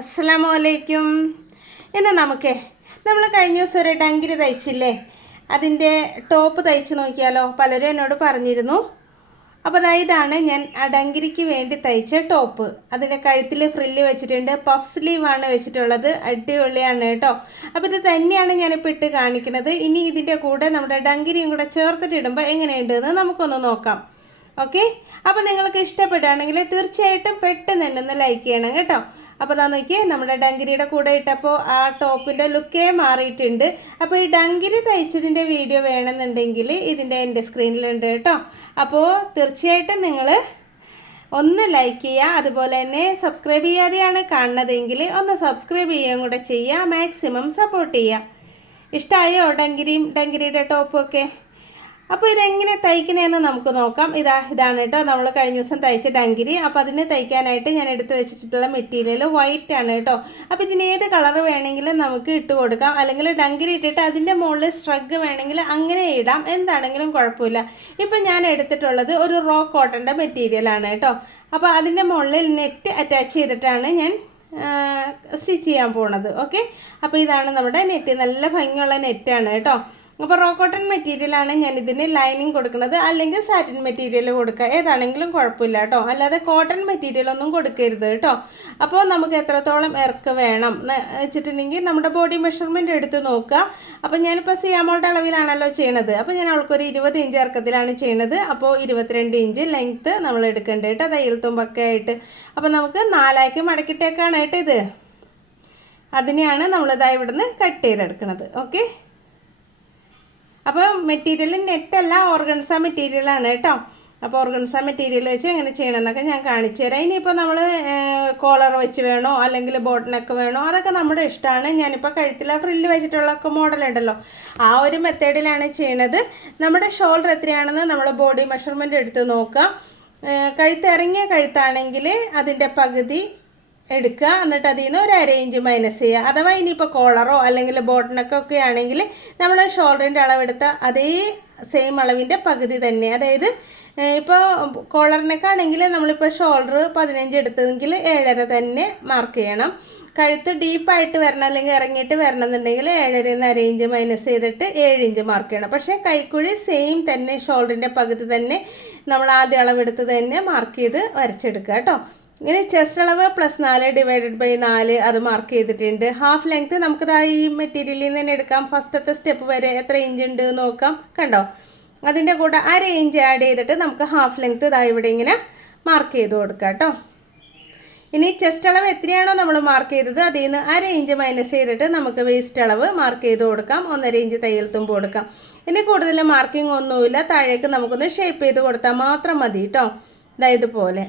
അസ്സലാമു അലൈക്കും. ഇന്ന് നമ്മൾ കഴിഞ്ഞ ദിവസം ഒരു ഡങ്കിരി തയ്ച്ചില്ലേ, അതിൻ്റെ ടോപ്പ് തയ്ച്ച് നോക്കിയാലോ? പലരും എന്നോട് പറഞ്ഞിരുന്നു. അപ്പോൾ ഇതാണ് ഞാൻ ആ ഡങ്കിരിക്ക് വേണ്ടി തയ്ച്ച ടോപ്പ്. അതിൻ്റെ കഴുത്തിൽ ഫ്രില്ല് വെച്ചിട്ടുണ്ട്, പഫ് സ്ലീവാണ് വെച്ചിട്ടുള്ളത്. അടിപൊളിയാണ് കേട്ടോ. അപ്പോൾ ഇത് തന്നെയാണ് ഞാനിപ്പോൾ ഇട്ട് കാണിക്കുന്നത്. ഇനി ഇതിൻ്റെ കൂടെ നമ്മുടെ ഡങ്കിരിയും കൂടെ ചേർത്തിട്ടിടുമ്പോൾ എങ്ങനെയുണ്ടെന്ന് നമുക്കൊന്ന് നോക്കാം. ഓക്കെ, അപ്പോൾ നിങ്ങൾക്ക് ഇഷ്ടപ്പെടുകയാണെങ്കിൽ തീർച്ചയായിട്ടും പെട്ടെന്ന് തന്നെ ഒന്ന് ലൈക്ക് ചെയ്യണം കേട്ടോ. അപ്പോൾ അതാ നോക്കിയേ, നമ്മുടെ ഡങ്കിരിയുടെ കൂടെ ഇട്ടപ്പോൾ ആ ടോപ്പിൻ്റെ ലുക്കേ മാറിയിട്ടുണ്ട്. അപ്പോൾ ഈ ഡങ്കിരി തയ്ച്ചതിൻ്റെ വീഡിയോ വേണമെന്നുണ്ടെങ്കിൽ ഇതിൻ്റെ എൻ്റെ സ്ക്രീനിലുണ്ട് കേട്ടോ. അപ്പോൾ തീർച്ചയായിട്ടും നിങ്ങൾ ഒന്ന് ലൈക്ക് ചെയ്യുക. അതുപോലെ തന്നെ സബ്സ്ക്രൈബ് ചെയ്യാതെയാണ് കാണുന്നതെങ്കിൽ ഒന്ന് സബ്സ്ക്രൈബ് ചെയ്യുകയും കൂടെ ചെയ്യുക. മാക്സിമം സപ്പോർട്ട് ചെയ്യുക. ഇഷ്ടമായോ ഡങ്കിരിയുടെ ടോപ്പൊക്കെ? അപ്പോൾ ഇതെങ്ങനെ തയ്ക്കണേന്ന് നമുക്ക് നോക്കാം. ഇതാണ് കേട്ടോ നമ്മൾ കഴിഞ്ഞ ദിവസം തയ്ച്ച ഡങ്കിരി. അപ്പോൾ അതിന് തയ്ക്കാനായിട്ട് ഞാൻ എടുത്ത് വെച്ചിട്ടുള്ള മെറ്റീരിയൽ വൈറ്റ് ആണ് കേട്ടോ. അപ്പോൾ ഇതിന് ഏത് കളർ വേണമെങ്കിലും നമുക്ക് ഇട്ട് കൊടുക്കാം. അല്ലെങ്കിൽ ഡങ്കിരി ഇട്ടിട്ട് അതിൻ്റെ മുകളിൽ സ്ട്രഗ് വേണമെങ്കിൽ അങ്ങനെ ഇടാം, എന്താണെങ്കിലും കുഴപ്പമില്ല. ഇപ്പം ഞാൻ എടുത്തിട്ടുള്ളത് ഒരു റോ കോട്ടൻ്റെ മെറ്റീരിയലാണ് കേട്ടോ. അപ്പോൾ അതിൻ്റെ മുകളിൽ നെറ്റ് അറ്റാച്ച് ചെയ്തിട്ടാണ് ഞാൻ സ്റ്റിച്ച് ചെയ്യാൻ പോണത്. ഓക്കെ, അപ്പോൾ ഇതാണ് നമ്മുടെ നെറ്റ്. നല്ല ഭംഗിയുള്ള നെറ്റാണ് കേട്ടോ. അപ്പോൾ റോ കോട്ടൺ മെറ്റീരിയലാണ് ഞാൻ ഇതിന് ലൈനിങ് കൊടുക്കുന്നത്, അല്ലെങ്കിൽ സാറ്റിൻ മെറ്റീരിയൽ കൊടുക്കുക, ഏതാണെങ്കിലും കുഴപ്പമില്ല കേട്ടോ. അല്ലാതെ കോട്ടൺ മെറ്റീരിയലൊന്നും കൊടുക്കരുത് കേട്ടോ. അപ്പോൾ നമുക്ക് എത്രത്തോളം ഇറക്ക് വേണം വെച്ചിട്ടുണ്ടെങ്കിൽ നമ്മുടെ ബോഡി മെഷർമെൻറ്റ് എടുത്ത് നോക്കുക. അപ്പോൾ ഞാനിപ്പോൾ സിയാമോളുടെ അളവിലാണല്ലോ ചെയ്യണത്. അപ്പോൾ ഞാൻ അവൾക്കൊരു 20 ഇഞ്ച് ഇറക്കത്തിലാണ് ചെയ്യണത്. അപ്പോൾ 22 ഇഞ്ച് ലെങ്ത്ത് നമ്മൾ എടുക്കേണ്ടത് കേട്ടോ, തയ്യൽ തുമ്പൊക്കെ ആയിട്ട്. അപ്പോൾ നമുക്ക് 4 മടക്കിട്ടേക്കാണ് കേട്ടോ ഇത്. അതിനെയാണ് നമ്മളിതായി ഇവിടുന്ന് കട്ട് ചെയ്തെടുക്കുന്നത്. ഓക്കെ, അപ്പോൾ മെറ്റീരിയൽ നെറ്റല്ല, ഓർഗൻസ മെറ്റീരിയലാണ് കേട്ടോ. അപ്പോൾ ഓർഗൻസ മെറ്റീരിയൽ വെച്ച് എങ്ങനെ ചെയ്യണമെന്നൊക്കെ ഞാൻ കാണിച്ചു തരാം. ഇനിയിപ്പോൾ നമ്മൾ കോളർ വെച്ച് വേണോ അല്ലെങ്കിൽ ബോട്ടനൊക്കെ വേണോ, അതൊക്കെ നമ്മുടെ ഇഷ്ടമാണ്. ഞാനിപ്പോൾ കഴുത്തിലെ ഫ്രില്ല് വെച്ചിട്ടുള്ളൊക്കെ മോഡലുണ്ടല്ലോ, ആ ഒരു മെത്തേഡിലാണ് ചെയ്യണത്. നമ്മുടെ ഷോൾഡർ എത്രയാണെന്ന് നമ്മൾ ബോഡി മെഷർമെൻറ്റ് എടുത്ത് നോക്കുക. കഴുത്തിറങ്ങിയ കഴുത്താണെങ്കിൽ അതിൻ്റെ പകുതി എടുക്കുക, എന്നിട്ട് അതിൽ നിന്ന് ഒരു 1/2 ഇഞ്ച് മൈനസ് ചെയ്യുക. അഥവാ ഇനിയിപ്പോൾ കോളറോ അല്ലെങ്കിൽ ബോട്ടനൊക്കെ ഒക്കെ ആണെങ്കിൽ നമ്മൾ ഷോൾഡറിൻ്റെ അളവെടുത്ത അതേ സെയിം അളവിൻ്റെ പകുതി തന്നെ. അതായത് ഇപ്പോൾ കോളറിനൊക്കെ ആണെങ്കിൽ നമ്മളിപ്പോൾ ഷോൾഡർ 15 എടുത്തെങ്കിൽ 7.5 തന്നെ മാർക്ക് ചെയ്യണം. കഴുത്ത് ഡീപ്പായിട്ട് വരണം അല്ലെങ്കിൽ ഇറങ്ങിയിട്ട് വരണം എന്നുണ്ടെങ്കിൽ 7.5 1/2 ഇഞ്ച് മൈനസ് ചെയ്തിട്ട് 7 ഇഞ്ച് മാർക്ക് ചെയ്യണം. പക്ഷേ കൈക്കുഴി സെയിം തന്നെ, ഷോൾഡറിൻ്റെ പകുതി തന്നെ നമ്മൾ ആദ്യ അളവെടുത്ത് തന്നെ മാർക്ക് ചെയ്ത് വരച്ചെടുക്കുക കേട്ടോ. ഇങ്ങനെ ചെസ്റ്റ് അളവ് +4 / 4 അത് മാർക്ക് ചെയ്തിട്ടുണ്ട്. ഹാഫ് ലെങ്ത്ത് നമുക്കിതാ ഈ മെറ്റീരിയലിൽ നിന്ന് തന്നെ എടുക്കാം. ഫസ്റ്റത്തെ സ്റ്റെപ്പ് വരെ എത്ര ഇഞ്ച് ഉണ്ട് നോക്കാം. കണ്ടോ, അതിൻ്റെ കൂടെ 1/2 ഇഞ്ച് ആഡ് ചെയ്തിട്ട് നമുക്ക് ഹാഫ് ലെങ്ത്ത് ഇതാ ഇവിടെ ഇങ്ങനെ മാർക്ക് ചെയ്ത് കൊടുക്കാം കേട്ടോ. ഇനി ചെസ്റ്റ് അളവ് എത്രയാണോ നമ്മൾ മാർക്ക് ചെയ്തത് അതിൽ നിന്ന് 1/2 ഇഞ്ച് മൈനസ് ചെയ്തിട്ട് നമുക്ക് വേസ്റ്റ് അളവ് മാർക്ക് ചെയ്ത് കൊടുക്കാം. 1.5 ഇഞ്ച് തയ്യൽ തുമ്പ് കൊടുക്കാം. ഇനി കൂടുതൽ മാർക്കിംഗ് ഒന്നുമില്ല, താഴേക്ക് നമുക്കൊന്ന് ഷേപ്പ് ചെയ്ത് കൊടുത്താൽ മാത്രം മതി കേട്ടോ. ഇതുപോലെ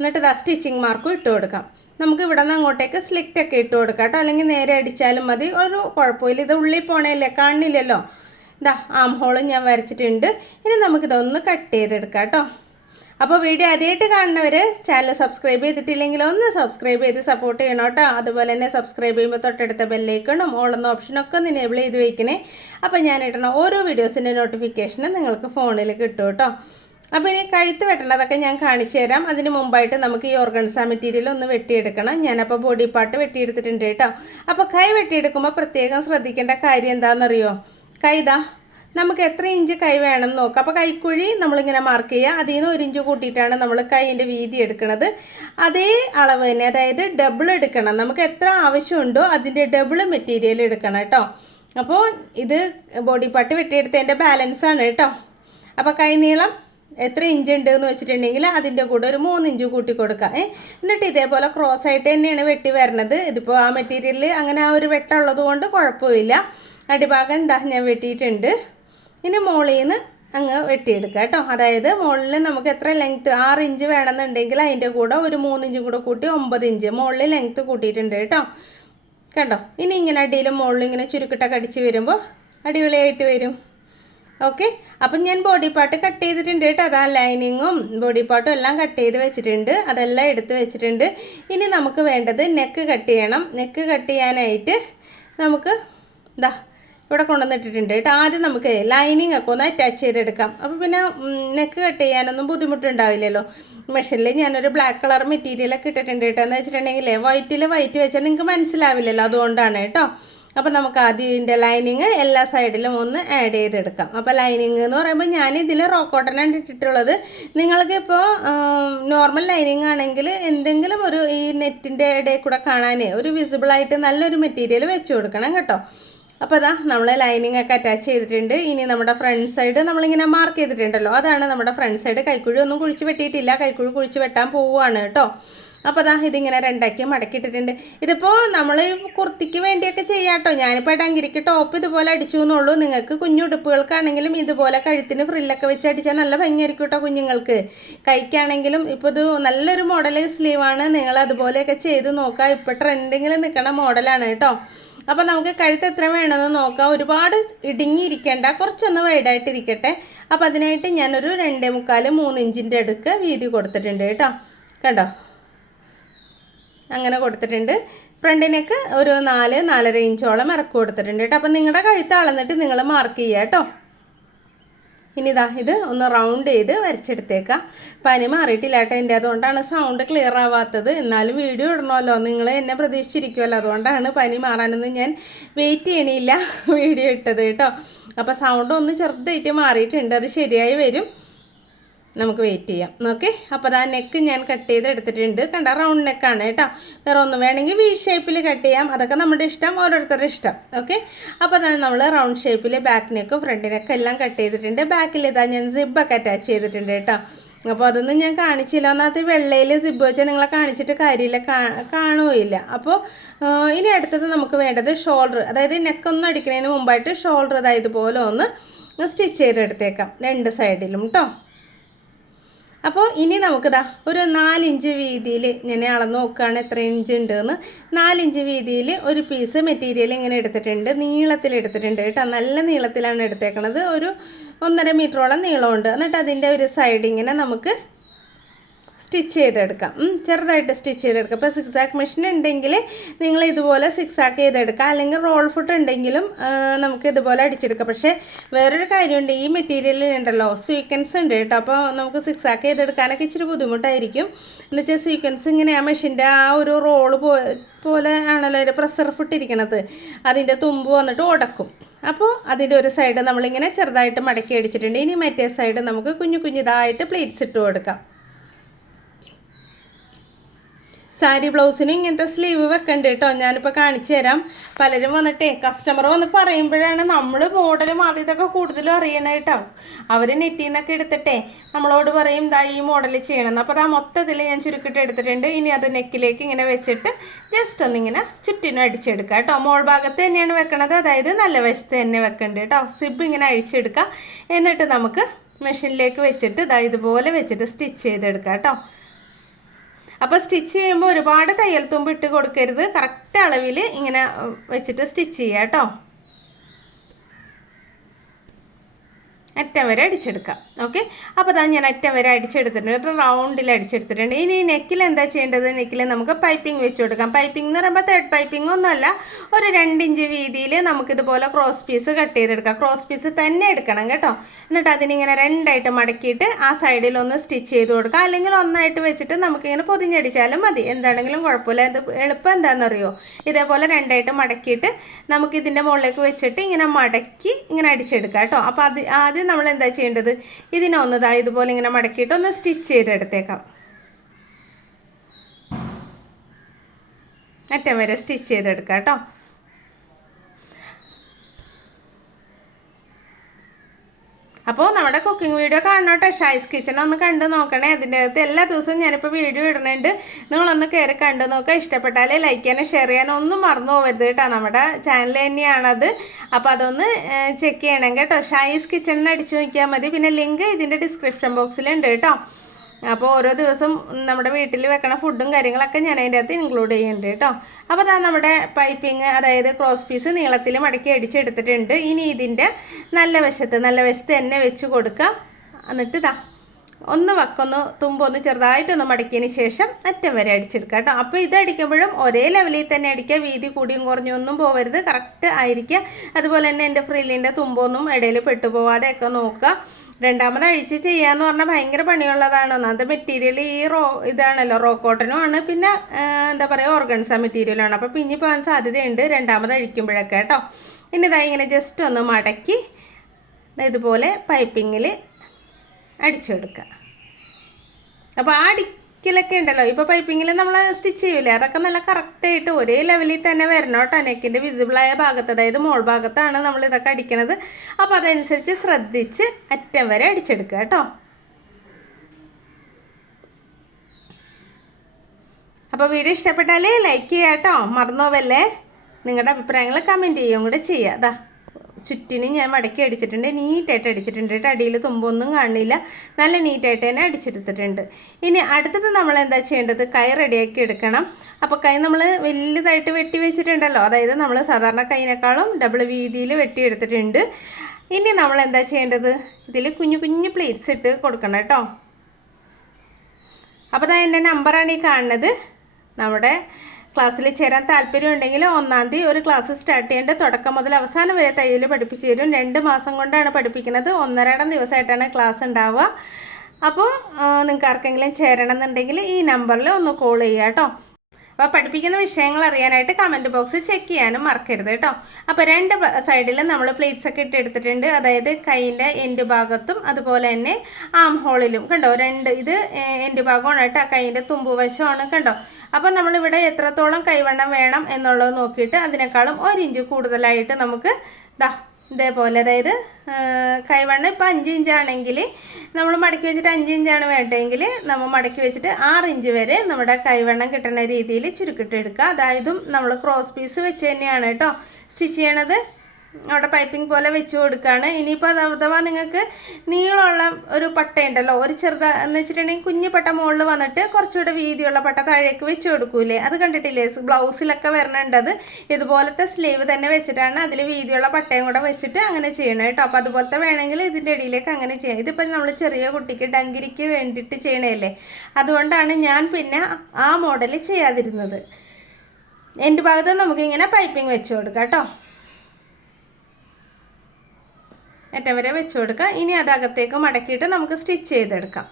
എന്നിട്ട് സ്റ്റിച്ചിങ് മാർക്കും ഇട്ട് കൊടുക്കാം. നമുക്ക് ഇവിടെ നിന്ന് അങ്ങോട്ടേക്ക് സ്ലിറ്റൊക്കെ ഇട്ട് കൊടുക്കാം കേട്ടോ, അല്ലെങ്കിൽ നേരെ അടിച്ചാലും മതി, ഒരു കുഴപ്പമില്ല. ഇത് ഉള്ളിൽ പോണേല്ലേ, കാണില്ലല്ലോ. ആം ഹോളും ഞാൻ വരച്ചിട്ടുണ്ട്. ഇനി നമുക്കിതൊന്ന് കട്ട് ചെയ്തെടുക്കാം കേട്ടോ. അപ്പോൾ വീഡിയോ ആദ്യമായിട്ട് കാണുന്നവർ ചാനൽ സബ്സ്ക്രൈബ് ചെയ്തിട്ടില്ലെങ്കിൽ ഒന്ന് സബ്സ്ക്രൈബ് ചെയ്ത് സപ്പോർട്ട് ചെയ്യണം കേട്ടോ. അതുപോലെ തന്നെ സബ്സ്ക്രൈബ് ചെയ്യുമ്പോൾ തൊട്ടടുത്ത ബെല്ലൈക്കണും ഓളെന്ന ഓപ്ഷനൊക്കെ ഒന്ന് എനേബിൾ ചെയ്ത് വയ്ക്കണേ. അപ്പോൾ ഞാൻ ഇടണ ഓരോ വീഡിയോസിൻ്റെ നോട്ടിഫിക്കേഷനും നിങ്ങൾക്ക് ഫോണിൽ കിട്ടും കേട്ടോ. അപ്പോൾ ഇനി കഴുത്ത് വെട്ടണതൊക്കെ ഞാൻ കാണിച്ചു തരാം. അതിന് മുമ്പായിട്ട് നമുക്ക് ഈ ഓർഗൻസ മെറ്റീരിയൽ ഒന്ന് വെട്ടിയെടുക്കണം. ഞാനപ്പോൾ ബോഡി പാർട്ട് വെട്ടിയെടുത്തിട്ടുണ്ട് കേട്ടോ. അപ്പോൾ കൈ വെട്ടിയെടുക്കുമ്പോൾ പ്രത്യേകം ശ്രദ്ധിക്കേണ്ട കാര്യം എന്താണെന്നറിയോ? നമുക്ക് എത്ര ഇഞ്ച് കൈ വേണം നോക്കാം. അപ്പോൾ കൈക്കുഴി നമ്മളിങ്ങനെ മാർക്ക് ചെയ്യുക. അതിൽ നിന്ന് 1 ഇഞ്ച് കൂട്ടിയിട്ടാണ് നമ്മൾ കൈയിൻ്റെ വീതി എടുക്കുന്നത്. അതേ അളവ് തന്നെ, അതായത് ഡബിൾ എടുക്കണം. നമുക്ക് എത്ര ആവശ്യമുണ്ടോ അതിൻ്റെ ഡബിൾ മെറ്റീരിയൽ എടുക്കണം കേട്ടോ. അപ്പോൾ ഇത് ബോഡി പാർട്ട് വെട്ടിയെടുത്തതിൻ്റെ ബാലൻസാണ് കേട്ടോ. അപ്പോൾ കൈ നീളം എത്ര ഇഞ്ച് ഉണ്ട് എന്ന് വെച്ചിട്ടുണ്ടെങ്കിൽ അതിൻ്റെ കൂടെ ഒരു 3 ഇഞ്ച് കൂട്ടി കൊടുക്കാം. എന്നിട്ട് ഇതേപോലെ ക്രോസ് ആയിട്ട് തന്നെയാണ് വെട്ടി വരണത്. ഇതിപ്പോൾ ആ മെറ്റീരിയൽ അങ്ങനെ ആ ഒരു വെട്ടമുള്ളത് കൊണ്ട് കുഴപ്പമില്ല. അടിഭാഗം ഞാൻ വെട്ടിയിട്ടുണ്ട്. ഇനി മുകളിൽ നിന്ന് അങ്ങ് വെട്ടിയെടുക്കുക കേട്ടോ. അതായത് മുകളിൽ നമുക്ക് എത്ര ലെങ്ത്ത് 6 ഇഞ്ച് വേണമെന്നുണ്ടെങ്കിൽ അതിൻ്റെ കൂടെ ഒരു 3 ഇഞ്ചും കൂടെ കൂട്ടി 9 ഇഞ്ച് മുകളിൽ ലെങ്ത്ത് കൂട്ടിയിട്ടുണ്ട് കേട്ടോ. കണ്ടോ, ഇനി ഇങ്ങനെ അടിയിലും മുകളിൽ ഇങ്ങനെ ചുരുക്കിട്ടൊക്കെ അടിച്ച് വരുമ്പോൾ അടിപൊളിയായിട്ട് വരും. ഓക്കെ, അപ്പം ഞാൻ ബോഡി പാർട്ട് കട്ട് ചെയ്തിട്ടുണ്ട് കേട്ടോ. അതാ ലൈനിങ്ങും ബോഡി പാർട്ടും എല്ലാം കട്ട് ചെയ്ത് വെച്ചിട്ടുണ്ട്, അതെല്ലാം എടുത്ത് വെച്ചിട്ടുണ്ട്. ഇനി നമുക്ക് വേണ്ടത് നെക്ക് കട്ട് ചെയ്യണം. നെക്ക് കട്ട് ചെയ്യാനായിട്ട് നമുക്ക് ഇവിടെ കൊണ്ടുവന്നിട്ടിട്ടുണ്ട് കേട്ടോ. ആദ്യം നമുക്ക് ലൈനിങ് ഒക്കെ ഒന്ന് അറ്റാച്ച് ചെയ്തെടുക്കാം. അപ്പോൾ പിന്നെ നെക്ക് കട്ട് ചെയ്യാനൊന്നും ബുദ്ധിമുട്ടുണ്ടാവില്ലല്ലോ. മെഷീനിൽ ഞാനൊരു ബ്ലാക്ക് കളർ മെറ്റീരിയലൊക്കെ ഇട്ടിട്ടുണ്ട് കേട്ടോ. എന്ന് വെച്ചിട്ടുണ്ടെങ്കിൽ വൈറ്റിൽ വൈറ്റ് വെച്ചാൽ നിങ്ങൾക്ക് മനസ്സിലാവില്ലല്ലോ, അതുകൊണ്ടാണ് കേട്ടോ. അപ്പോൾ നമുക്ക് ആദ്യം ഇതിൻ്റെ ലൈനിങ് എല്ലാ സൈഡിലും ഒന്ന് ആഡ് ചെയ്തെടുക്കാം. അപ്പോൾ ലൈനിങ് എന്ന് പറയുമ്പോൾ ഞാനിതിൽ റോ കോട്ടനാണ് ഇട്ടിട്ടുള്ളത്. നിങ്ങൾക്കിപ്പോൾ നോർമൽ ലൈനിങ് ആണെങ്കിൽ എന്തെങ്കിലും ഒരു ഈ നെറ്റിൻ്റെ ഇടയിൽ കൂടെ കാണാൻ ഒരു വിസിബിളായിട്ട് നല്ലൊരു മെറ്റീരിയൽ വെച്ച് കൊടുക്കണം കേട്ടോ. അപ്പോൾ അതാ നമ്മൾ ലൈനിങ് ഒക്കെ അറ്റാച്ച് ചെയ്തിട്ടുണ്ട്. ഇനി നമ്മുടെ ഫ്രണ്ട് സൈഡ് നമ്മളിങ്ങനെ മാർക്ക് ചെയ്തിട്ടുണ്ടല്ലോ, അതാണ് നമ്മുടെ ഫ്രണ്ട് സൈഡ്. കൈക്കുഴി ഒന്നും കുഴിച്ച് വെട്ടിയിട്ടില്ല, കൈക്കുഴി കുഴിച്ച് വെട്ടാൻ പോവുകയാണ് കേട്ടോ. അപ്പോൾ അതാ ഇതിങ്ങനെ രണ്ടാക്കി മടക്കിയിട്ടിട്ടുണ്ട്. ഇതിപ്പോൾ നമ്മൾ കുർത്തിക്ക് വേണ്ടിയൊക്കെ ചെയ്യാം കേട്ടോ. ഞാനിപ്പോൾ ഡങ്കിരിക്ക് ടോപ്പ് ഇതുപോലെ അടിച്ചു എന്നുള്ളൂ. നിങ്ങൾക്ക് കുഞ്ഞുടുപ്പുകൾക്കാണെങ്കിലും ഇതുപോലെ കഴുത്തിന് ഫ്രില്ലൊക്കെ വെച്ച് അടിച്ചാൽ നല്ല ഭംഗിയായിരിക്കും കേട്ടോ കുഞ്ഞുങ്ങൾക്ക്. കൈക്കാണെങ്കിലും ഇപ്പോൾ ഇത് നല്ലൊരു മോഡൽ സ്ലീവാണ്. നിങ്ങൾ അതുപോലെയൊക്കെ ചെയ്ത് നോക്കുക. ഇപ്പോൾ ട്രെൻഡിങ്ങിൽ നിൽക്കുന്ന മോഡലാണ് കേട്ടോ. അപ്പോൾ നമുക്ക് കഴുത്ത് എത്ര വേണമെന്ന് നോക്കാം. ഒരുപാട് ഇടുങ്ങിയിരിക്കേണ്ട, കുറച്ചൊന്ന് വൈഡായിട്ടിരിക്കട്ടെ. അപ്പോൾ അതിനായിട്ട് ഞാനൊരു 2.25-3 ഇഞ്ചിൻ്റെ അടുക്ക് വീതി കൊടുത്തിട്ടുണ്ട് കേട്ടോ. കണ്ടോ, അങ്ങനെ കൊടുത്തിട്ടുണ്ട്. ഫ്രണ്ടിനേക്ക് ഒരു 4-4.5 ഇഞ്ചോളം ഇറക്കി കൊടുത്തിട്ടുണ്ട് കേട്ടോ. അപ്പോൾ നിങ്ങളുടെ കഴുത്ത് അളന്നിട്ട് നിങ്ങൾ മാർക്ക് ചെയ്യുക കേട്ടോ. ഇനി ഇതാ ഇത് ഒന്ന് റൗണ്ട് ചെയ്ത് വരച്ചെടുത്തേക്കാം. പനി മാറിയിട്ടില്ല കേട്ടോ എൻ്റെ, അതുകൊണ്ടാണ് സൗണ്ട് ക്ലിയർ ആവാത്തത്. എന്നാലും വീഡിയോ ഇടണമല്ലോ, നിങ്ങൾ എന്നെ പ്രതീക്ഷിച്ചിരിക്കുമല്ലോ, അതുകൊണ്ടാണ് പനി മാറാനൊന്നും ഞാൻ വെയിറ്റ് ചെയ്യണില്ല വീഡിയോ ഇട്ടത് കേട്ടോ. അപ്പോൾ സൗണ്ട് ഒന്ന് ചെറുതായിട്ട് മാറിയിട്ടുണ്ട്, അത് ശരിയായി വരും. നമുക്ക് വെയിറ്റ് ചെയ്യാം. ഓക്കെ, അപ്പോൾ ആ നെക്ക് ഞാൻ കട്ട് ചെയ്ത് എടുത്തിട്ടുണ്ട്. കണ്ട, റൗണ്ട് നെക്കാണ് കേട്ടോ. വേറെ ഒന്നും വേണമെങ്കിൽ വി ഷേപ്പിൽ കട്ട് ചെയ്യാം, അതൊക്കെ നമ്മുടെ ഇഷ്ടം, ഓരോരുത്തരുടെ ഇഷ്ടം. ഓക്കെ, അപ്പോൾ അതാണ് നമ്മൾ റൗണ്ട് ഷേപ്പിൽ ബാക്ക് നെക്കും ഫ്രണ്ട് നെക്കും എല്ലാം കട്ട് ചെയ്തിട്ടുണ്ട്. ബാക്കിൽ ഇതാ ഞാൻ സിബൊക്കെ അറ്റാച്ച് ചെയ്തിട്ടുണ്ട് കേട്ടോ. അപ്പോൾ അതൊന്നും ഞാൻ കാണിച്ചില്ല. ഒന്നാമത് വെള്ളയിൽ സിബ് വെച്ചാൽ നിങ്ങളെ കാണിച്ചിട്ട് കാര്യമില്ല, കാണുകയില്ല. അപ്പോൾ ഇനി അടുത്തത് നമുക്ക് വേണ്ടത് ഷോൾഡർ, അതായത് നെക്കൊന്നും അടിക്കുന്നതിന് മുമ്പായിട്ട് ഷോൾഡർ അതായത് ഇതുപോലെ ഒന്ന് സ്റ്റിച്ച് ചെയ്തെടുത്തേക്കാം 2 സൈഡിലും കേട്ടോ. അപ്പോൾ ഇനി നമുക്കിതാ ഒരു 4 ഇഞ്ച് വീതിയിൽ ഞാൻ അളന്ന് നോക്കുകയാണ് എത്ര ഇഞ്ച് ഉണ്ടെന്ന്. 4 ഇഞ്ച് വീതിയിൽ ഒരു പീസ് മെറ്റീരിയൽ ഇങ്ങനെ എടുത്തിട്ടുണ്ട്, നീളത്തിൽ എടുത്തിട്ടുണ്ട് കേട്ടോ. നല്ല നീളത്തിലാണ് എടുത്തേക്കണത്, ഒരു 1.5 മീറ്ററോളം നീളമുണ്ട്. എന്നിട്ട് അതിൻ്റെ ഒരു സൈഡ് ഇങ്ങനെ നമുക്ക് സ്റ്റിച്ച് ചെയ്തെടുക്കാം, ചെറുതായിട്ട് സ്റ്റിച്ച് ചെയ്തെടുക്കാം. ഇപ്പോൾ സിക്സാക്ക് മെഷീൻ ഉണ്ടെങ്കിൽ നിങ്ങൾ ഇതുപോലെ സിക്സാക്ക് ചെയ്തെടുക്കാം, അല്ലെങ്കിൽ റോൾ ഫുട്ട് ഉണ്ടെങ്കിലും നമുക്ക് ഇതുപോലെ അടിച്ചെടുക്കാം. പക്ഷേ വേറൊരു കാര്യമുണ്ട്, ഈ മെറ്റീരിയലിൽ ഉണ്ടല്ലോ സീക്വൻസ് ഉണ്ട് കേട്ടോ. അപ്പോൾ നമുക്ക് സിക്സാക്ക് ചെയ്തെടുക്കാനൊക്കെ ഇച്ചിരി ബുദ്ധിമുട്ടായിരിക്കും. എന്ന് വെച്ചാൽ സീക്വൻസ് ഇങ്ങനെ ആ മെഷീൻ്റെ ആ ഒരു റോള് പോലെ ആണല്ലോ ഒരു പ്രഷർ ഫുട്ട് ഇരിക്കണത്, അതിൻ്റെ തുമ്പ് വന്നിട്ട് ഉടക്കും. അപ്പോൾ അതിൻ്റെ ഒരു സൈഡ് നമ്മളിങ്ങനെ ചെറുതായിട്ട് മടക്കി അടിച്ചിട്ടുണ്ട്. ഇനി മറ്റേ സൈഡ് നമുക്ക് കുഞ്ഞിതായിട്ട് പ്ലീറ്റ്സ് ഇട്ട് കൊടുക്കാം. സാരി ബ്ലൗസിന് ഇങ്ങനത്തെ സ്ലീവ് വെക്കണ്ട് കേട്ടോ. ഞാനിപ്പോൾ കാണിച്ചു തരാം. പലരും വന്നിട്ടേ കസ്റ്റമർ വന്ന് പറയുമ്പോഴാണ് നമ്മൾ മോഡൽ മാറി ഇതൊക്കെ കൂടുതലും അറിയണം കേട്ടോ. അവർ നെറ്റിൽ നിന്നൊക്കെ എടുത്തിട്ടേ നമ്മളോട് പറയും ദാ ഈ മോഡൽ ചെയ്യണമെന്ന്. അപ്പോൾ ആ മൊത്തത്തിൽ ഞാൻ ചുരുക്കിട്ട് എടുത്തിട്ടുണ്ട്. ഇനി അത് നെക്കിലേക്ക് ഇങ്ങനെ വെച്ചിട്ട് ജസ്റ്റ് ഒന്നിങ്ങനെ ചുറ്റിനും അടിച്ചെടുക്കുക കേട്ടോ. മോൾ ഭാഗത്ത് തന്നെയാണ് വെക്കണത്, അതായത് നല്ല വശത്ത് തന്നെ വെക്കണ്ട് കേട്ടോ. സിബ് ഇങ്ങനെ അഴിച്ചെടുക്കുക. എന്നിട്ട് നമുക്ക് മെഷീനിലേക്ക് വെച്ചിട്ട് ദാ ഇതുപോലെ വെച്ചിട്ട് സ്റ്റിച്ച് ചെയ്തെടുക്കാം കേട്ടോ. അപ്പോൾ സ്റ്റിച്ച് ചെയ്യുമ്പോൾ ഒരുപാട് തയ്യൽ തുമ്പ് ഇട്ട് കൊടുക്കരുത്, കറക്റ്റ് അളവിൽ ഇങ്ങനെ വെച്ചിട്ട് സ്റ്റിച്ച് ചെയ്യുക കേട്ടോ. അറ്റം വരെ അടിച്ചെടുക്കാം. ഓക്കെ, അപ്പോൾ അതാ ഞാൻ അറ്റം വരെ അടിച്ചെടുത്തിട്ടുണ്ട്, റൗണ്ടിൽ അടിച്ചെടുത്തിട്ടുണ്ട്. ഇനി നെക്കിൽ എന്താ ചെയ്യേണ്ടത്? നെക്കിൽ നമുക്ക് പൈപ്പിംഗ് വെച്ച് കൊടുക്കാം. പൈപ്പിംഗ് എന്ന് പറയുമ്പോൾ ത്രെഡ് പൈപ്പിംഗ് ഒന്നുമല്ല, ഒരു 2 ഇഞ്ച് വീതിയിൽ നമുക്കിതുപോലെ ക്രോസ് പീസ് കട്ട് ചെയ്തെടുക്കാം. ക്രോസ് പീസ് തന്നെ എടുക്കണം കേട്ടോ. എന്നിട്ട് അതിനിങ്ങനെ 2ആയിട്ട് മടക്കിയിട്ട് ആ സൈഡിലൊന്ന് സ്റ്റിച്ച് ചെയ്ത് കൊടുക്കാം, അല്ലെങ്കിൽ ഒന്നായിട്ട് വെച്ചിട്ട് നമുക്കിങ്ങനെ പൊതിഞ്ഞടിച്ചാലും മതി, എന്താണെങ്കിലും കുഴപ്പമില്ല. ഇത് എളുപ്പം എന്താണെന്നറിയോ, ഇതേപോലെ 2ആയിട്ട് മടക്കിയിട്ട് നമുക്കിതിൻ്റെ മുകളിലേക്ക് വെച്ചിട്ട് ഇങ്ങനെ മടക്കി ഇങ്ങനെ അടിച്ചെടുക്കാം കേട്ടോ. അപ്പോൾ ആദ്യം നമ്മൾ എന്താ ചെയ്യേണ്ടത്? ഇതിനൊന്നതാ ഇതുപോലെ ഇങ്ങനെ മടക്കിയിട്ട് ഒന്ന് സ്റ്റിച്ച് ചെയ്തെടുത്തേക്കാം. അറ്റം വരെ സ്റ്റിച്ച് ചെയ്തെടുക്കാം കേട്ടോ. അപ്പോൾ നമ്മുടെ കുക്കിംഗ് വീഡിയോ കാണണോട്ടെ, ഷായ്സ് കിച്ചൺ ഒന്ന് കണ്ട് നോക്കണേ. അതിൻ്റെ അകത്ത് എല്ലാ ദിവസവും ഞാനിപ്പോൾ വീഡിയോ ഇടുന്നുണ്ട്, നിങ്ങളൊന്ന് കയറി കണ്ട് നോക്കുക. ഇഷ്ടപ്പെട്ടാൽ ലൈക്ക് ചെയ്യാനും ഷെയർ ചെയ്യാനും ഒന്നും മറന്നു പോകരുത് കേട്ടോ. നമ്മുടെ ചാനൽ തന്നെയാണത്, അപ്പോൾ അതൊന്ന് ചെക്ക് ചെയ്യണം കേട്ടോ. ഷായ്സ് കിച്ചണിൽ അടിച്ചു നോക്കിയാൽ മതി. പിന്നെ ലിങ്ക് ഇതിൻ്റെ ഡിസ്ക്രിപ്ഷൻ ബോക്സിലുണ്ട് കേട്ടോ. അപ്പോൾ ഓരോ ദിവസം നമ്മുടെ വീട്ടിൽ വെക്കണ ഫുഡും കാര്യങ്ങളൊക്കെ ഞാൻ അതിൻ്റെ അകത്ത് ഇൻക്ലൂഡ് ചെയ്യുന്നുണ്ട് കേട്ടോ. അപ്പോൾ അതാ നമ്മുടെ പൈപ്പിംഗ്, അതായത് ക്രോസ് പീസ് നീളത്തിൽ മടക്കി അടിച്ചെടുത്തിട്ടുണ്ട്. ഇനി ഇതിൻ്റെ നല്ല വശത്ത് തന്നെ വെച്ച് കൊടുക്കുക. എന്നിട്ട് ഇതാ ഒന്ന് വക്കൊന്ന് തുമ്പൊന്ന് ചെറുതായിട്ടൊന്ന് മടക്കിയതിന് ശേഷം അറ്റം വരെ അടിച്ചെടുക്കുക കേട്ടോ. അപ്പോൾ ഇത് അടിക്കുമ്പോഴും ഒരേ ലെവലിൽ തന്നെ അടിക്കുക, വീതി കൂടിയും കുറഞ്ഞൊന്നും പോകരുത്, കറക്റ്റ് ആയിരിക്കുക. അതുപോലെ തന്നെ എൻ്റെ ഫ്രില്ലിൻ്റെ തുമ്പൊന്നും ഇടയിൽ പെട്ടുപോകാതെയൊക്കെ നോക്കുക. രണ്ടാമത് അഴിച്ച് ചെയ്യാന്ന് പറഞ്ഞാൽ ഭയങ്കര പണിയുള്ളതാണ്. ഒന്നാമത്തെ മെറ്റീരിയൽ ഈ ഇതാണല്ലോ, റോ കോട്ടനും ആണ്, പിന്നെ എന്താ പറയുക ഓർഗൻസ മെറ്റീരിയലാണ്. അപ്പോൾ പിന്നി പോകാൻ സാധ്യതയുണ്ട് രണ്ടാമത് അഴിക്കുമ്പോഴൊക്കെ കേട്ടോ. ഇനി ഇതാ ഇങ്ങനെ ജസ്റ്റ് ഒന്ന് മടക്കി ഇതുപോലെ പൈപ്പിങ്ങിൽ അടിച്ചെടുക്കുക. അപ്പോൾ ആ അടിക്കലൊക്കെ ഉണ്ടല്ലോ, ഇപ്പോൾ പൈപ്പിങ്ങിൽ നമ്മൾ സ്റ്റിച്ച് ചെയ്യൂലേ, അതൊക്കെ നല്ല കറക്റ്റായിട്ട് ഒരേ ലെവലിൽ തന്നെ വരണം കേട്ടോ. നെക്കിൻ്റെ വിസിബിളായ ഭാഗത്ത്, അതായത് മോൾ ഭാഗത്താണ് നമ്മൾ ഇതൊക്കെ അടിക്കുന്നത്. അപ്പോൾ അതനുസരിച്ച് ശ്രദ്ധിച്ച് അറ്റം വരെ അടിച്ചെടുക്കുക കേട്ടോ. അപ്പോൾ വീഡിയോ ഇഷ്ടപ്പെട്ടാൽ ലൈക്ക് ചെയ്യുക കേട്ടോ, മറന്നുപോവല്ലേ. നിങ്ങളുടെ അഭിപ്രായങ്ങൾ കമൻറ്റ് ചെയ്യുകയും കൂടെ ചെയ്യുക. അതാ ചുറ്റിനും ഞാൻ മടക്കി അടിച്ചിട്ടുണ്ട്, നീറ്റായിട്ട് അടിച്ചിട്ടുണ്ട് കേട്ടോ. അടിയിൽ തുമ്പൊന്നും കാണില്ല, നല്ല നീറ്റായിട്ട് തന്നെ അടിച്ചെടുത്തിട്ടുണ്ട്. ഇനി അടുത്തത് നമ്മൾ എന്താ ചെയ്യേണ്ടത്, കൈ റെഡിയാക്കി എടുക്കണം. അപ്പോൾ കൈ നമ്മൾ വലുതായിട്ട് വെട്ടി വെച്ചിട്ടുണ്ടല്ലോ, അതായത് നമ്മൾ സാധാരണ കൈനേക്കാളും ഡബിൾ വീതിയിൽ വെട്ടിയെടുത്തിട്ടുണ്ട്. ഇനി നമ്മൾ എന്താ ചെയ്യേണ്ടത്, ഇതിൽ കുഞ്ഞു കുഞ്ഞു പ്ലേറ്റ്സ് ഇട്ട് കൊടുക്കണം കേട്ടോ. അപ്പോൾ അതാ എൻ്റെ നമ്പറാണ് ഈ കാണുന്നത്. നമ്മുടെ ക്ലാസ്സിൽ ചേരാൻ താല്പര്യമുണ്ടെങ്കിൽ 1-ാം തീയതി ഒരു ക്ലാസ് സ്റ്റാർട്ട് ചെയ്യേണ്ടത്, തുടക്കം മുതൽ അവസാനം വരെ തയ്യൽ പഠിപ്പിച്ചു തരും. 2 മാസം കൊണ്ടാണ് പഠിപ്പിക്കുന്നത്, 1.5 ദിവസമായിട്ടാണ് ക്ലാസ് ഉണ്ടാവുക. അപ്പോൾ നിങ്ങൾക്ക് ആർക്കെങ്കിലും ചേരണം എന്നുണ്ടെങ്കിൽ ഈ നമ്പറിൽ ഒന്ന് കോൾ ചെയ്യുക കേട്ടോ. അപ്പോൾ പഠിപ്പിക്കുന്ന വിഷയങ്ങൾ അറിയാനായിട്ട് കമൻറ്റ് ബോക്സ് ചെക്ക് ചെയ്യാനും മറക്കരുത് കേട്ടോ. അപ്പോൾ 2 സൈഡിലും നമ്മൾ പ്ലേറ്റ്സ് ഒക്കെ ഇട്ടെടുത്തിട്ടുണ്ട്, അതായത് കൈയിൻ്റെ എൻഡ് ഭാഗത്തും അതുപോലെ തന്നെ ആം ഹോളിലും കണ്ടോ. 2 ഇത് എൻഡ് ഭാഗമാണ് കേട്ടോ, കൈയിൻ്റെ തുമ്പുവശമാണ് കണ്ടോ. അപ്പോൾ നമ്മളിവിടെ എത്രത്തോളം കൈവണ്ണം വേണം എന്നുള്ളത് നോക്കിയിട്ട് അതിനേക്കാളും 1 ഇഞ്ച് കൂടുതലായിട്ട് നമുക്ക് ഇതേപോലെ, അതായത് കൈവണ്ണം ഇപ്പോൾ 5 ഇഞ്ചാണെങ്കിൽ നമ്മൾ മടക്കി വെച്ചിട്ട് 5 ഇഞ്ചാണ് വേണ്ടതെങ്കിൽ നമ്മൾ മടക്കി വെച്ചിട്ട് 6 ഇഞ്ച് വരെ നമ്മുടെ കൈവണ്ണം കിട്ടുന്ന രീതിയിൽ ചുരുക്കിട്ട് എടുക്കുക. അതായത് നമ്മൾ ക്രോസ് പീസ് വെച്ച് തന്നെയാണ് കേട്ടോ സ്റ്റിച്ച് ചെയ്യണത്. അവിടെ പൈപ്പിംഗ് പോലെ വെച്ച് കൊടുക്കുകയാണ്. ഇനിയിപ്പോൾ അഥവാ നിങ്ങൾക്ക് നീളമുള്ള ഒരു പട്ടയുണ്ടല്ലോ, ഒരു ചെറുതെന്ന് വെച്ചിട്ടുണ്ടെങ്കിൽ കുഞ്ഞു പട്ട മുകളിൽ വന്നിട്ട് കുറച്ചുകൂടെ വീതിയുള്ള പട്ട താഴേക്ക് വെച്ച് കൊടുക്കൂലേ, അത് കണ്ടിട്ടില്ലേ ബ്ലൗസിലൊക്കെ വരണുണ്ട്. അത് ഇതുപോലത്തെ സ്ലീവ് തന്നെ വെച്ചിട്ടാണ് അതിൽ വീതിയുള്ള പട്ടയും കൂടെ വെച്ചിട്ട് അങ്ങനെ ചെയ്യണം കേട്ടോ. അപ്പോൾ അതുപോലത്തെ വേണമെങ്കിൽ ഇതിൻ്റെ ഇടയിലേക്ക് അങ്ങനെ ചെയ്യാം. ഇതിപ്പോൾ നമ്മൾ ചെറിയ കുട്ടിക്ക് ഡങ്കിരിക്ക് വേണ്ടിയിട്ട് ചെയ്യണതല്ലേ, അതുകൊണ്ടാണ് ഞാൻ പിന്നെ ആ മോഡൽ ചെയ്യാതിരുന്നത്. എൻ്റെ ഭാഗത്ത് നമുക്കിങ്ങനെ പൈപ്പിംഗ് വെച്ച് കൊടുക്കാം കേട്ടോ, അറ്റം വരെ വെച്ച് കൊടുക്കുക. ഇനി അതകത്തേക്ക് മടക്കിയിട്ട് നമുക്ക് സ്റ്റിച്ച് ചെയ്തെടുക്കാം.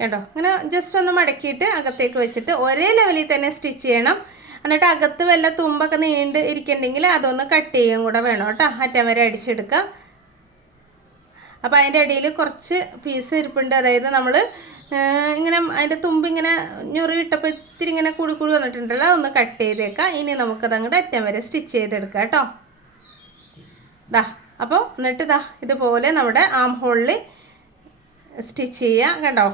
കേട്ടോ, അങ്ങനെ ജസ്റ്റ് ഒന്ന് മടക്കിയിട്ട് അകത്തേക്ക് വെച്ചിട്ട് ഒരേ ലെവലിൽ തന്നെ സ്റ്റിച്ച് ചെയ്യണം. എന്നിട്ട് അകത്ത് വല്ല തുമ്പൊക്കെ നീണ്ട് ഇരിക്കുന്നുണ്ടെങ്കിൽ അതൊന്ന് കട്ട് ചെയ്യുകയും കൂടെ വേണം കേട്ടോ. അറ്റം വരെ അടിച്ചെടുക്കുക. അപ്പോൾ അതിൻ്റെ ഇടയിൽ കുറച്ച് പീസ് ഇരിപ്പുണ്ട്, അതായത് നമ്മൾ ഇങ്ങനെ അതിൻ്റെ തുമ്പിങ്ങനെ ഞൊറിയിട്ടപ്പോൾ ഇത്തിരി ഇങ്ങനെ കൂടി കൂടി വന്നിട്ടുണ്ടല്ലോ, ഒന്ന് കട്ട് ചെയ്തേക്കാം. ഇനി നമുക്കത് അങ്ങോട്ട് അറ്റം വരെ സ്റ്റിച്ച് ചെയ്തെടുക്കാം കേട്ടോ. അപ്പോൾ എന്നിട്ട് ഇതുപോലെ നമ്മുടെ ആം ഹോളിൽ സ്റ്റിച്ച് ചെയ്യുക കണ്ടോ.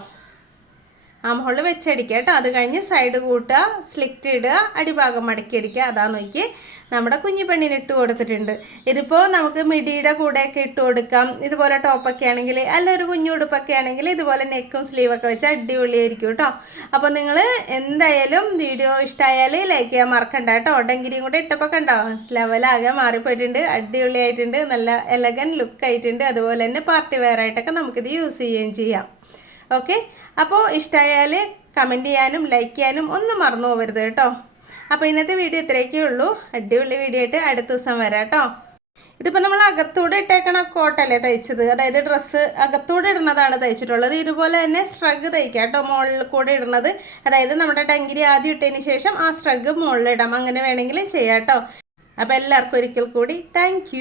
ആം ഹോളിൽ വെച്ചടിക്കുക കേട്ടോ. അത് കഴിഞ്ഞ് സൈഡ് കൂട്ടുക, സ്ലിറ്റ് ഇടുക, അടിഭാഗം മടക്കി അടിക്കുക. അതാ നോക്കി നമ്മുടെ കുഞ്ഞു പെണ്ണിന് ഇട്ട് കൊടുത്തിട്ടുണ്ട്. ഇതിപ്പോൾ നമുക്ക് മിഡിയുടെ കൂടെയൊക്കെ ഇട്ട് കൊടുക്കാം. ഇതുപോലെ ടോപ്പൊക്കെ ആണെങ്കിൽ, അല്ല ഒരു കുഞ്ഞു ഉടുപ്പൊക്കെ ആണെങ്കിൽ ഇതുപോലെ നെക്കും സ്ലീവൊക്കെ വെച്ച് അടിപൊളിയായിരിക്കും കേട്ടോ. അപ്പോൾ നിങ്ങൾ എന്തായാലും വീഡിയോ ഇഷ്ടമായാൽ ലൈക്ക് ചെയ്യാൻ മറക്കണ്ട കേട്ടോ. ഡങ്കിരിയും കൂടെ ഇട്ടപ്പോൾ കണ്ടോ ലെവലാകെ മാറിപ്പോയിട്ടുണ്ട്, അടിപൊളിയായിട്ടുണ്ട്, നല്ല എലഗൻ ലുക്കായിട്ടുണ്ട്. അതുപോലെ തന്നെ പാർട്ടി വെയർ ആയിട്ടൊക്കെ നമുക്കിത് യൂസ് ചെയ്യുകയും ചെയ്യാം. ഓക്കെ, അപ്പോൾ ഇഷ്ടമായാൽ കമൻറ്റ് ചെയ്യാനും ലൈക്ക് ചെയ്യാനും ഒന്നും മറന്നു പോകരുത് കേട്ടോ. അപ്പോൾ ഇന്നത്തെ വീഡിയോ ഇത്രയൊക്കെ ഉള്ളൂ. അടിപൊളി വീഡിയോ ആയിട്ട് അടുത്ത ദിവസം വരാം കേട്ടോ. ഇതിപ്പോൾ നമ്മൾ അകത്തൂടെ ഇട്ടേക്കണ കോട്ടല്ലേ തയ്ച്ചത്, അതായത് ഡ്രസ്സ് അകത്തൂടെ ഇടുന്നതാണ് തയ്ച്ചിട്ടുള്ളത്. ഇതുപോലെ തന്നെ സ്ട്രഗ് തയ്ക്കാം കേട്ടോ, മുകളിൽ കൂടെ ഇടുന്നത്. അതായത് നമ്മുടെ ഡങ്കിരി ആദ്യം ഇട്ടതിന് ശേഷം ആ സ്ട്രഗ് മുകളിലിടാം, അങ്ങനെ വേണമെങ്കിലും ചെയ്യാം കേട്ടോ. അപ്പോൾ എല്ലാവർക്കും ഒരിക്കൽ കൂടി താങ്ക്